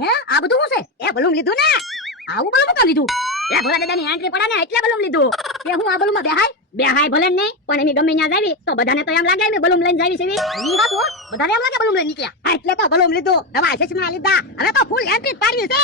હે આ બધું શું છે? એ બલૂન લીધું ને? આવું બલૂન કેમ લીધું? એ ભોળા દાદાની એન્ટ્રી પડે ને એટલે બલૂન લીધું. કે હું આ બલૂનમાં બેહાય ભલે ને નહીં, પણ એની ગમે ત્યાં જાવી તો બધાને તો એમ લાગે મે બલૂન લઈને જાવી છે. ઈ હાથ હો, બધાને એમ લાગે બલૂન લઈને નીકળ્યા. હા એટલે તો બલૂન લીધું. નવા ચશ્મા લીધા. હવે તો ફૂલ એન્ટ્રી પાડવી છે.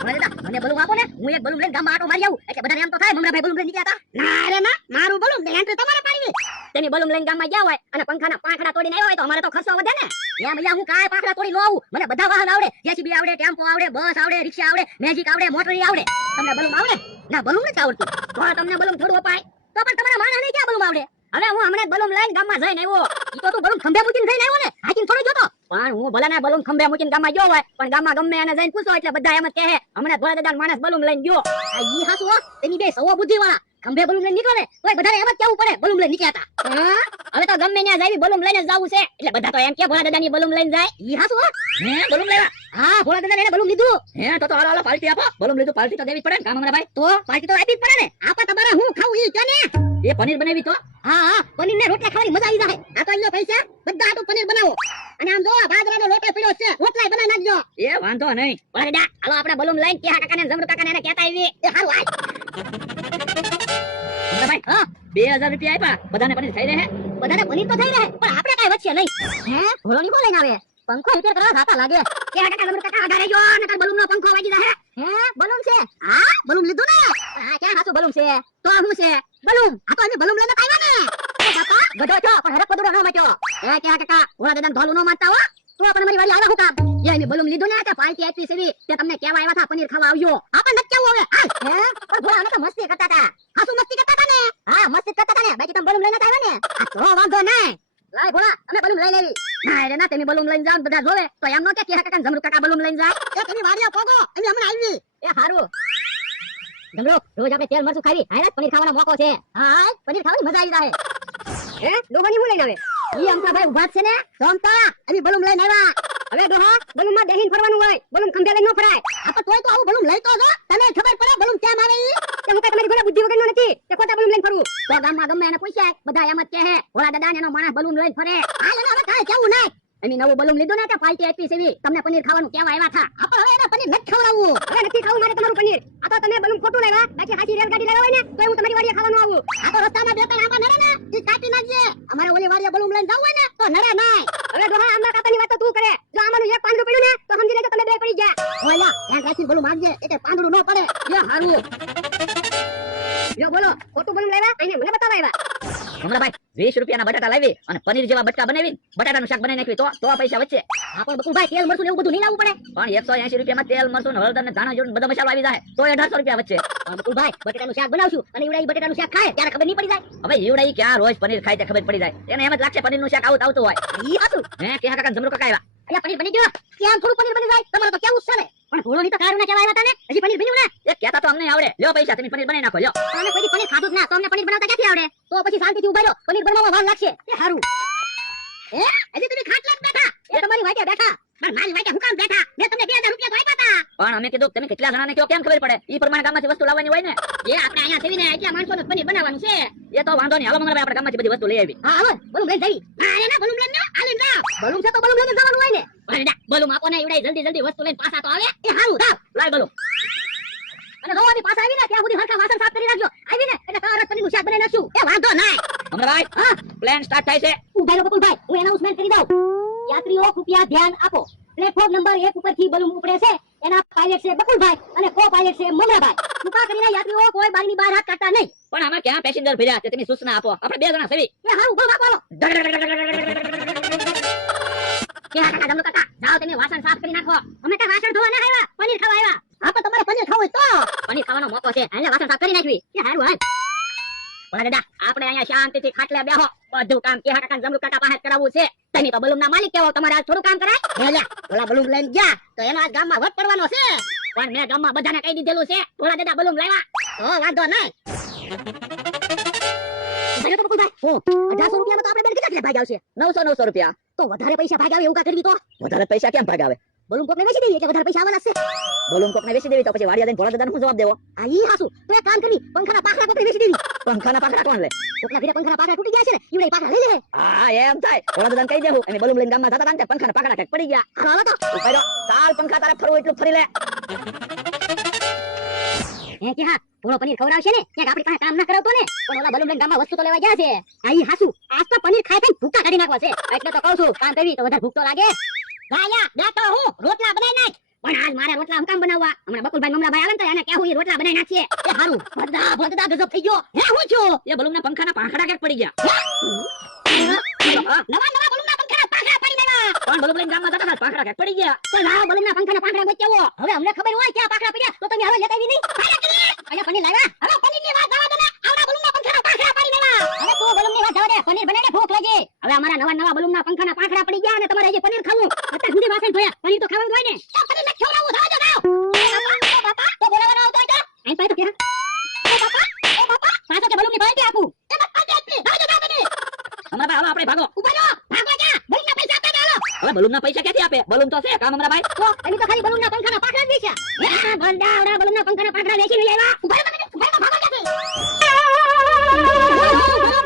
ભોળા દાદા મને બલૂન આપો ને, હું એક બલૂન લઈને ગામમાં આટો મારી આવું. એટલે બધાને એમ તો થાય મમરાભાઈ બલૂન લઈને નીકળ્યા હતા. ના રે ના, મારું બલૂન ને એન્ટ્રી તમારે પાડવી. તેની બલૂન લઈને ગામમાં ગયા હોય અને પંખાના પાંખડા તોડીને આવ્યા હોય તો અમારે તો ખર્ચો વધે ને. એમ અહીંયા હું કાંઈ પાંખડા તોડી નો આવું. મને બધા વાહન આવડે. જેસીબી આવડે, ટેમ્પો આવડે, બસ આવડે, રિક્ષા આવડે, મેજિક આવડે, મોટરી આવડે. તમને બલૂન આવડે? ના બલૂન નથી આવડતું. તો તમને બલૂન થોડું અપાય તો પણ તમારા માણસને ક્યાં બલૂન આવડે? હવે હું હમણાં બલૂન લઈને ગામમાં જઈને આવ્યો. ઈ તો તું બલૂન ખંભે મૂકીને જઈને આવ્યો ને, હાકીને થોડો જોતો. પણ હું ભલે ને બલૂન ખંભે મૂકીને ગામમાં ગયો હોય, પણ ગામમાં ગમે એને જઈને પૂછો એટલે બધા એમ જ કહે હમણાં ભોળા દાદા માણસ બલૂન લઈને ગયો. આ ઈ હાસુ હો, તેની બે સવો બુદ્ધિ વાળા. ખંભે બલૂન લઈને નીકળો ને તોય બધાને એમ જ કહેવું પડે બલૂન લઈને નીકળ્યા હતા. હવે તો ગમે ત્યાં જાવી બલૂન લઈને જવું છે એટલે બધા તો એમ કે ભોળા દાદાની બલૂન લઈને જાય. ઈ હાસુ હો, હે બલૂન લેવા? હા ભોળા દાદાને એને બલૂન લીધું. હે તો હાલો પાર્ટી આપો. બલૂન લીધું પાર્ટી તો દેવી પડે ને કામ અમારા ભાઈ. તો પાર્ટી તો આપી જ પડે ને. આપા તમારે હું ખાવું ઈ કે ને? એ પનીર બનાવી તો? હા પનીર ને રોટલા ખાવાની મજા આવી જાય. આ તો અહીંયા પૈસા બધા આટલું પનીર બનાવો. અને આમ જો બાજરાનો લોટો પીડ્યો છે, રોટલાય બનાવી નાખજો. એ વાંધો નહીં. ભોળા દાદા હાલો આપણે બલૂન લઈને કેહા કાકાને જમરૂ કાકાને એને કહેતા આવી. એ હારું આય. ભાઈ હા 2000 રૂપિયા આપ્યા બધાને પનીર થઈ રહે. બધાને પનીર તો થઈ રહે પણ આપણે કાઈ વચ્ચે નહીં. હે ભોળોની બોલ લઈને આવે પંખો રિપેર કરવા જાતા લાગે. કે કાકા જમરૂ કાકા આધારે જો નકર બલૂન નો પંખો વાગી જાહે. હે બલૂન છે? હા બલૂન લીધું ને. હા ક્યાં હાસુ બલૂન છે? તો શું છે? બલૂન. આ તો અમે બલૂન લઈને આવ્યા ને. એ બાપા ગધો છો પણ હરક પદુડો નો મચ્યો. એ કે કાકા ભોળા દાદાને ધોલું નો માનતા હો. તો આપણે મારી વાડી આવ્યા હું કામ? એ અમે બલૂન લીધું ને કે પાર્ટી આપી છે તે તમને કેવા આવ્યા હતા પનીર ખાવા આવજો. આપણે નથી કેવું હવે. હાલ હે પણ ભોળા અમે તો મસ્તી કરતા હતા. હાસુ મસ્તી કરતા હતા ને? હા મસ્તી કરતા હતા ને. બાકી તમે બલૂન લઈને આવ્યા ને. આ તો વાંધો નહીં. લાય ભોળા અમે બલૂન લઈ લેવી. ના રે ના તમે બલૂન લઈને જાવ બધા જોવે તો એમ નો કે કાકા જમરૂ કાકા બલૂન લઈને જાય. એ તમે વાડીએ પોગો અમે હમણાં આવી. એ હારું જમરૂ રોજ આપણે તેલ મરચું ખાવી. હાય પનીર ખાવાનો મોકો છે. હા પનીર ખાવાની મજા આવી જાય. હે ડોહાની હું લઈને આવે? ઈ અમતા ભાઈ ઉભા છે ને સોમતા અમે બલૂન લઈને આવ્યા. હવે ડોહા બલૂન માં બેહીન ફરવાનું હોય. બલૂન ખંભે લઈને નો ફરાય. આ તો તોય તો આવું બલૂન લઈ તો જો તને ખબર પડે બલૂન કેમ આવે ઈ? કે હું કઈ તમારી ઘોડા બુદ્ધિ વગરનો નથી કે ખોટા બલૂન લઈને ફરવું. તો ગામમાં ગમે એને પૂછ્યા બધા એમ જ કહે ભોળા દાદા ને એનો માણસ બલૂન લઈને ફરે. હાલ એને હવે કાઈ કેવું નહીં. અમે નવું બલૂન લીધું ને કે પાર્ટી આપી છે તમને પનીર ખાવાનું કેવા આવ્યા હતા. આપણે હવે એને પનીર નથી ખવડાવવું. હવે નથી ખાવું મારે તમારું પનીર. આ તો તમે બલૂન ખોટું લેવા બાકી હાચી રેલગાડી લેવા હોય ને તો હું તમારી વાડીએ ખાવાનું આવું. આ તો રસ્તામાં બે ત્રણ આંબા નડે ને ઈ કાપી નાખજે. અમારે ઓલી વાડીએ બલૂન લઈને જવું હોય ને તો નડે નહીં. હવે ડોહા આંબા કાપાની વાત તો તું કરે. જો આંબાનું એક પાંદડું પડ્યું ને તો સમજી લેજો તમે બે પડી ગયા. ઓલા ધ્યાન રાખી બલૂન માંગજે એટલે પાંદડું ન પડે. યો હારું યો બોલો ખોટું બલૂન લેવા આઈને મને બતાવા આવ્યા. હમણાં ભાઈ 20 રૂપિયાના બટાટા લાવી અને પનીર જેવા બટકા બનાવી બટાટાનું શાક બનાવી નાખવી તો પૈસા વચ્ચે. હા પણ બકુલભાઈ તેલ મરચું એવું બધું નહીં લાવવું પડે. પણ 180 રૂપિયામાં તેલ મરચું ને હળદર ને ધાણા જીરું બધો મસાલો આવી જાય તો 1800 રૂપિયા વચ્ચે. પણ બકુલભાઈ બટાટાનું શાક બનાવશું અને ઈવડા ઈ બટાટાનું શાક ખાય ત્યારે ખબર નહીં પડી જાય. હવે ઈવડા ઈ ક્યાં રોજ પનીર ખાય તે ખબર પડી જાય. એને એમ જ લાગશે પનીરનું શાક આવતું હોય. ઈ હતું હે કે કાકા જમરૂ કાકા આવ્યા. અહીંયા પનીર બની ગયો. ક્યાં થોડું પનીર બની જાય તમારે તો કેવું છે ને. પણ ભોળોની તો કારું ના કેવા આવ્યા હતા ને હજી પનીર બન્યું ને. એ કહેતા તો અમને આવડે. લ્યો પૈસા તમે પનીર બનાવી નાખો લ્યો. તમે કોઈ પનીર ખાધું જ ના તો અમને પનીર બનાવતા ક્યાંથી આવડે? તો પછી શાંતિથી ઉભા રહો પનીર બનાવવા વાર લાગશે. એ હારું એ હજી તમે ખાટલા જ બેઠા. એ તમારી વાટે બેઠા પણ મારી વાટે હું કામ બેઠા? મેં તમને 2000 રૂપિયા તો આપ્યા હતા. પણ અમે કીધું તમે કેટલા જણાને કયો કેમ ખબર પડે? ઈ પ્રમાણે ગામમાંથી વસ્તુ લાવવાની હોય ને. એ આપણે અહીંયા સેવીને એટલા માણસોને પનીર બનાવવાનું છે. એ તો વાંધો નહીં. હાલો મંગળભાઈ આપણે ગામમાંથી બધી વસ્તુ લઈ આવી. હા હાલો બલૂન લઈ જઈ. ના ના બલૂન લઈને આલીને જાવ. બલૂન છે તો બલૂન લઈને જવાનું હોય ને. ભલે બલૂન આપો ને ઈવડાઈ જલ્દી વસ્તુ લઈને પાછા તો આવે. એ હારું જાવ લાય બલૂન. અને રોવાની પાછા આવીને ત્યાં સુધી હરખા વાસણ સાફ કરી નાખજો. આવીને એટલે તરત પનીરનું શાક બનાવી નાખશું. એ વાંધો નહીં. મંગળભાઈ હા પ્લાન સ્ટાર્ટ થાય છે. ઉભાઈ લો બકુલભાઈ હું એનાઉન્સમેન્ટ કરી દઉં. યાત્રીઓ કૃપયા ધ્યાન આપો. પ્લેટફોર્મ નંબર 1 ઉપરથી બલૂન ઉપડે છે. એના પાયલટ છે બકુલભાઈ અને કો પાયલટ છે મમરાભાઈ. કૃપા કરીને યાત્રીઓ કોઈ બારીની બહાર હાથ કાઢતા નહીં. પણ આમાં ક્યાં પેસેન્જર ભર્યા છે તમે સૂચના આપો. આપણે બે જણા સેવી. એ હારું બોલ આપો. કે કાકા જમરૂ કાકા જાઓ તમે વાસણ સાફ કરી નાખો. અમે કે વાસણ ધોવા ના આવ્યા પનીર ખાવા આવ્યા. હા પણ તમારે પનીર ખાવું હોય તો પનીર ખાવાનો મોકો છે. એટલે વાસણ સાફ કરી નાખવી. એ હારું હાલ. ભલા દાદા આપણે અહીંયા શાંતિથી ખાટલે બેહો. બધું કામ કે કાકા જમરૂ કાકા પાસે કરાવવું છે. તમે તો બલૂન ના માલિક કેવો તમારે આ થોડું કામ કરાય? હેલ્યા ઓલા બલૂન લઈને ગયા તો એનો આજ ગામમાં વટ પડવાનો છે. પણ મેં ગામમાં બધાને કહી દીધેલું છે ભલા દાદા બલૂન લાવ્યા તો વાંધો નહીં. ભલે તો બકુલભાઈ 1800 રૂપિયામાં તો આપણે બેન કેટલા ભાગ આવશે? 900 રૂપિયા. તો વધારે પૈસા ભાગ આવે એવું કા કરવી તો? વધારે પૈસા કેમ ભાગ આવે? બલૂન કોકને વેચી દેવી એટલે વધારે પૈસા આવવાના છે. બલૂન કોકને વેચી દેવી તો પછી વાડિયા જઈને ભોળા દાદાને શું જવાબ દેવો? આ ઈ હાસુ તો એક કામ કરી, પંખાના પાખડા કોકને વેચી દેવી. પંખાના પાખડા કોણ લે? કોકના ઘરે પંખાના પાખડા તૂટી ગયા છે ને, ઈવડે પાખડા લઈ લે. હા એમ થાય. ભોળા દાદાને કહી દેવું અમે બલૂન લઈને ગામમાં જતા હતા ને પંખાના પાખડા ક્યાંક પડી ગયા. હાલો તો ઉપાડો, ચાલ પંખા તારે ફરવું એટલું ફરી લે. એ કે હા થોડો પનીર ખવડાવશે ને ક્યાંક આપણી પાસે કામ ના કરાવતો ને, પણ ઓલા બલૂન લઈને ગામમાં વસ્તુ તો લેવા ગયા છે. આ ઈ હાસુ આજ તો પનીર ખાઈ ખાઈને ભૂકા કાઢી નાખવા છે, એટલે તો કહું છું કામ કરવી તો વધારે ભૂખ તો લાગે. ગાયા બેઠો હું રોટલા બનાવી નાખ. પણ આજ મારે રોટલા કામ બનાવવા, હમણાં બકુલભાઈ મમરાભાઈ આવે ને તો એને કહેવું ઈ રોટલા બનાવી નાખીએ. એ હારું ભદા ગજબ થઈ ગયો. હે હું છું એ બલૂનના પંખાના પાંખડા ક્યાંક પડી ગયા. નવા બલૂનના પંખાના પાંખડા પડી ગયા. પણ બલૂન લઈને ગામમાં જતા હતા પાંખડા ક્યાંક પડી ગયા. તો લાવ બલૂનના પંખાના પાંખડા બચાવો. હવે અમને ખબર હોય ક્યાં પાંખડા પડ્યા તો તમે હવે લેતા આવી નહીં. અહીંયા પનીર લાવ્યા. હવે પનીરની વાત જવા દે ને. આવડા બલૂનના પંખાના પાંખડા પડી ગયા. હવે તું બલૂનની વાત જવા દે, પનીર બનાવીને ભૂખ લાગે. હવે અમારા નવા બલૂનના પંખાના પાંખડા પડી ગયા અને તમારે હજી પનીર ખાવું. અત્યારે સુધી વાસણ ધોયા, પનીર તો ખાવાનું હોય ને. તો પનીર ને ખવડાવવું જવા દો ગાવ. બાપા તો બોલાવવાનો આવતો હોય તો આઈ પાય તો કે. બાપા પાછો કે બલૂનની પાર્ટી આપું. એ મત પાર્ટી આપી. જવા દો ગાવ પનીર. અમારા ભાઈ હાલો આપણે ભાગો. ઉભા રહો. ભાગો જા. બલૂનના પૈસા આપે હાલો. હવે બલૂનના પૈસા ક્યાંથી આપે? બલૂન તો છે કામ અમારા ભાઈ. તો એની તો ખાલી બલૂનના પંખાના પાંખડા જ વેચ્યા. હે ગંડાવડા બલૂનના પંખાના પાંખડા વેચીને લાવ્યા. ઉભા રહો તમે. ઉભા રહો ભાગો ક્યાંથી.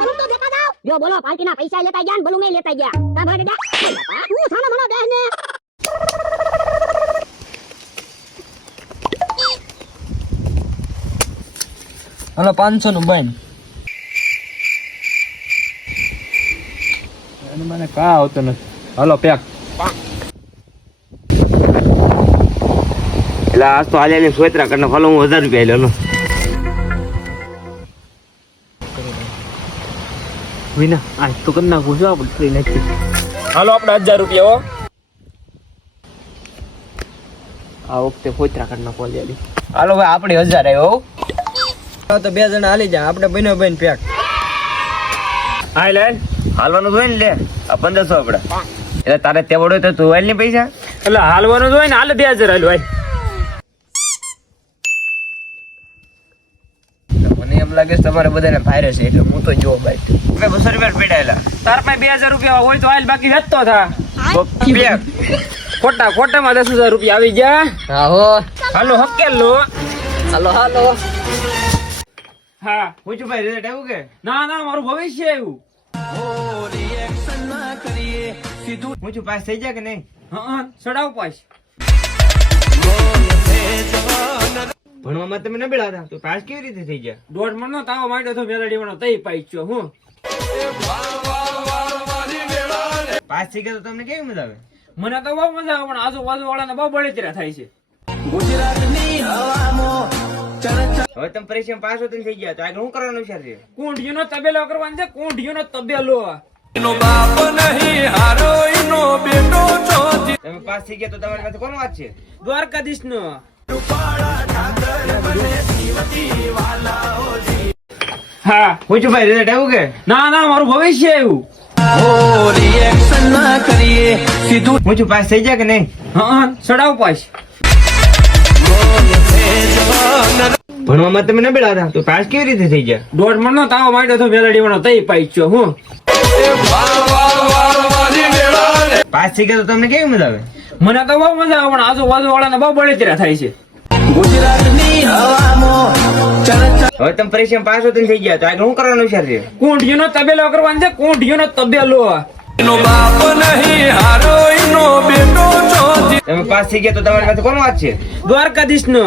બલૂન તો દેતા જાવ. જો બોલો પાર્ટીના પૈસા લેતા ગયા ને બલૂન લેતા ગયા. તા ભાગે જા. તું સાનો મનો બેસ ને. હાલો 500 નું બંધ. અને મને કા આવતો નથી. હાલો પેક. એટલે આજ તો આજે સોયત્રા કરીને ફાલો હું 1000 રૂપિયા લો. વિના આજ તો કરી નાખું છું આપણે ફ્રી નાખી. હાલો આપણે 1000 રૂપિયા હો. આ વખતે સોયત્રા કરી નાખો આજે. હાલો ભાઈ આપણે 1000 આવ્યો. તો બે જણા હાલી જા આપણે બનો બન પેક. હા લે હાલવાનું હોય ને લે આ 1500 આપડે. એટલે તારે તેવડો તો તું હાલ ની પૈસા. એટલે હાલવાનું જ હોય ને, હાલ 2000 હાલ ભાઈ. મને એમ લાગે છે તમારે બધાને વાયરસ છે એટલે હું તો જો ભાઈ 200 રૂપિયા પેડાયેલા. તાર પાસે 2000 રૂપિયા હોય તો હાલ, બાકી જતો થા. પેક ખોટામાં 10000 રૂપિયા આવી ગયા. હા હો. હાલો હકેલ લો. હાલો હા હું છું ભાઈ રિઝલ્ટ આવ્યું કે ના મારું ભવિષ્ય આવ્યું. હું છું પાસ થઈ જાય કે નહીં? હા ચડાવ પાસ. ભણવામાં તમે નબળા હતા તો પાસ કેવી રીતે થઈ ગયા? દોઢ મણનો તાવો માંડ્યો તો મેલડી વણો તઈ પાઈચ્યો હું. પાસ થઈ ગયા તો તમને કેવી મજા આવે? મને તો બહુ મજા આવે, પણ આજુબાજુ વાળાને બહુ બળતરા થાય છે. હવે તમે પરીક્ષા પાસ હો થઈ ગયા તો આગળ શું કરવાનું વિચાર છે? કુંઢીનો તબેલો કરવાનો છે, કુંઢીનો તબેલો. તમે પાસ થઈ ગયા તો તમારી પાસે કોનો વાત છે? દ્વારકાધીશ નો. હા હું છું ભાઈ રિઝલ્ટ આવ્યું કે ના મારું ભવિષ્ય આવ્યું. હું છું પાસ થઈ જાય કે નહીં? હા ચડાવ પાસ. ભણવામાં તમે નબળા હતા તો પાસ કેવી રીતે થઈ ગયા? દોઢ મણનો તાવો માંડ્યો તો મેલડી વણો તઈ પાઈચ્યો હું. પાસ થઈ ગયા તો તમને કેવી મજા આવે? મને તો બહુ મજા આવે, પણ આજુબાજુ વાળાને બહુ બળતરા થાય છે. હવે તમે પરીક્ષા પાસ હો થઈ ગયા તો આગળ શું કરવાનું વિચાર છે? કુંઢીનો તબેલો કરવાનો છે, કુંઢીનો તબેલો. તમે પાસ થઈ ગયા તો તમારી પાસે કોનો વાત છે? દ્વારકાધીશ નો.